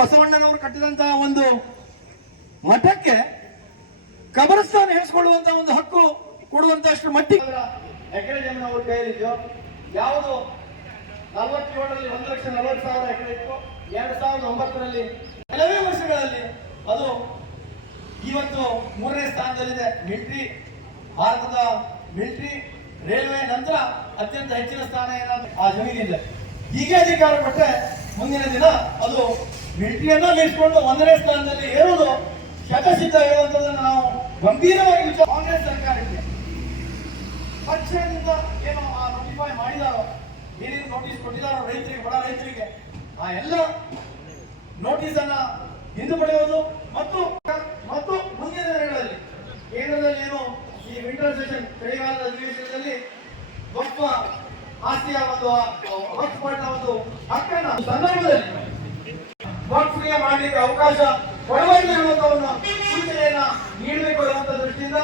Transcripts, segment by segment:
ಬಸವಣ್ಣನವರು ಕಟ್ಟಿದಂತಹ ಒಂದು ಮಠಕ್ಕೆ ಕಬರಸ್ಥಾನ ಹೇಳಿಸಿಕೊಳ್ಳುವಂತಹ ಒಂದು ಹಕ್ಕು ಕೊಡುವಂತಷ್ಟು ಮಟ್ಟಿಗೆ ಎಕರೆ ಜಮೀನು ಅವ್ರ ಕೈಯಲ್ಲಿದೆಯೋ, ಯಾವುದು 47ರಲ್ಲಿ 1,40,000 ಎಕರೆ ಇತ್ತು, 2009ರಲ್ಲಿ ಕೆಲವೇ ವರ್ಷಗಳಲ್ಲಿ ಅದು ಇವತ್ತು 3ನೇ ಸ್ಥಾನದಲ್ಲಿದೆ. ಮಿಲಿಟರಿ, ಭಾರತದ ಮಿಲಿಟರಿ, ರೈಲ್ವೆ ನಂತರ ಅತ್ಯಂತ ಹೆಚ್ಚಿನ ಸ್ಥಾನ ಏನಾದ್ರು ಆ ಜಮೀನಿದೆ. ಹೀಗೆ ಅಧಿಕಾರ ಕೊಟ್ಟರೆ ಮುಂದಿನ ದಿನ ಅದು ಮಿಲಿಟರಿಯನ್ನ ಮೀರಿಸಿಕೊಂಡು 1ನೇ ಸ್ಥಾನದಲ್ಲಿ ಏರುವುದು ಶತಸಿದ್ಧ ಹೇಳುವಂಥದ್ದನ್ನು ನಾವು ಗಂಭೀರವಾಗಿ ಕಾಂಗ್ರೆಸ್ ಸರ್ಕಾರಕ್ಕೆ ಪಕ್ಷದಿಂದ ಏನು ಆ ನೋಟಿಫೈ ಮಾಡಿದಾರೋ, ಏನೇನು ನೋಟಿಸ್ ಕೊಟ್ಟಿದಾರೋ ರೈತರಿಗೆ, ಬಡ ರೈತರಿಗೆ, ಆ ಎಲ್ಲ ನೋಟಿಸ್ ಅನ್ನ ಹಿಂದುಪಡೆಯುವುದು ಮತ್ತು ಮುಂದಿನ ದಿನಗಳಲ್ಲಿ ಕೇಂದ್ರದಲ್ಲಿ ಏನು ಈ ವಿಂಟರ್ ಸೆಷನ್ ಚಳಿಗಾಲದ ಅಧಿವೇಶನದಲ್ಲಿ ವಕ್ಫ್ ಆಸ್ತಿಯ ಒಂದು ವಕ್ಫ್ ಬೋರ್ಡ್ನ ಒಂದು ಹಕ್ಕನ್ನು ಸಂದರ್ಭದಲ್ಲಿ ವಕ್ಫ್ಗೆ ಮಾಡಲಿಕ್ಕೆ ಅವಕಾಶ ಕೊಡಬೇಕು ಎನ್ನುವಂತ ಸೂಚನೆಯನ್ನ ನೀಡಬೇಕು ಎನ್ನುವಂತ ದೃಷ್ಟಿಯಿಂದ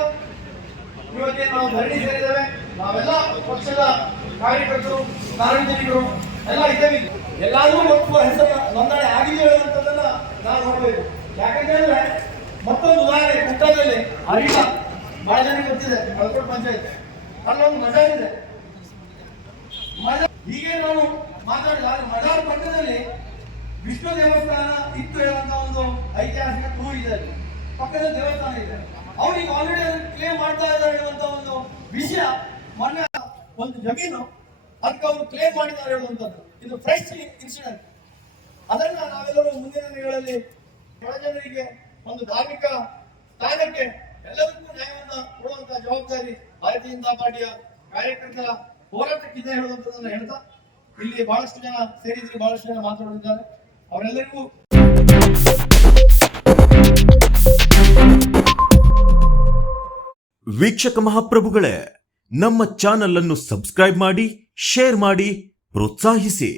ಇವತ್ತೇನು ನಾವು ಧರಣಿ ಸೇರಿದ್ದೇವೆ. ನಾವೆಲ್ಲ ಪಕ್ಷದ ಕಾರ್ಯಕರ್ತರು, ಸಾರ್ವಜನಿಕರು ಎಲ್ಲ ಇದ್ದೇವೆ. ಎಲ್ಲಾದ್ರೂ ವಕ್ಫ್ ಹೆಸರು ನೋಂದಣಿ ಆಗಿದೆ ಅನ್ನುವಂಥದ್ದನ್ನ ನಾವು ನೋಡಬೇಕು. ಯಾಕಂತಂದ್ರೆ ಮತ್ತೊಂದು ಉದಾಹರಣೆ, ಕುಟ್ಟದಲ್ಲಿ ಹರಿಣ ಬಹಳ ಜನಕ್ಕೆ ಗೊತ್ತಿದೆ, ಕಲ್ಕೋಟ್ ಪಂಚಾಯತ್, ಅಲ್ಲೊಂದು ಮಜಾರ್ ಇದೆ. ಹೀಗೆ ನಾವು ಮಾತಾಡಿದ ಮಜಾರ್ ಪಕ್ಕದಲ್ಲಿ ವಿಷ್ಣು ದೇವಸ್ಥಾನ ಇತ್ತು ಹೇಳುವಂತ ಒಂದು ಐತಿಹಾಸಿಕ ಕ್ಲೂ ಇದೆ. ಪಕ್ಕದಲ್ಲಿ ದೇವಸ್ಥಾನ ಇದೆ. ಅವ್ರಿಗೆ ಆಲ್ರೆಡಿ ಕ್ಲೇಮ್ ಮಾಡ್ತಾ ಇದ್ದಾರೆ ಹೇಳುವಂತ ಒಂದು ವಿಷಯ. ಮೊನ್ನೆ ಒಂದು ಜಮೀನು ಅದಕ್ಕೆ ಅವರು ಕ್ಲೇಮ್ ಮಾಡಿದ್ದಾರೆ ಹೇಳುವಂಥದ್ದು. ಇದು ಫ್ರೆಶ್ ಇನ್ಸಿಡೆಂಟ್. ಅದನ್ನ ನಾವೆಲ್ಲರೂ ಮುಂದಿನ ದಿನಗಳಲ್ಲಿ ಬಡ ಜನರಿಗೆ ಒಂದು ಧಾರ್ಮಿಕ ಸ್ಥಾನಕ್ಕೆ ಎಲ್ಲರಿಗೂ ನ್ಯಾಯವನ್ನ ಕೊಡುವಂತಹ ಜವಾಬ್ದಾರಿ ಭಾರತೀಯ ಜನತಾ ಪಾರ್ಟಿಯ ಕಾರ್ಯಕರ್ತರ ಹೋರಾಟಕ್ಕಿದೆ ಹೇಳುವಂಥದ್ದನ್ನ ಹೇಳ್ತಾ, ಇಲ್ಲಿ ಬಹಳಷ್ಟು ಜನ ಸೇರಿದ್ರಿ, ಬಹಳಷ್ಟು ಜನ ಮಾತಾಡುತ್ತಿದ್ದಾರೆ. ಅವರೆಲ್ಲರಿಗೂ ವೀಕ್ಷಕ ಮಹಾಪ್ರಭುಗಳೇ, ನಮ್ಮ ಚಾನಲ್ ಅನ್ನು ಸಬ್ಸ್ಕ್ರೈಬ್ ಮಾಡಿ, ಶೇರ್ ಮಾಡಿ, ಪ್ರೋತ್ಸಾಹಿಸಿ.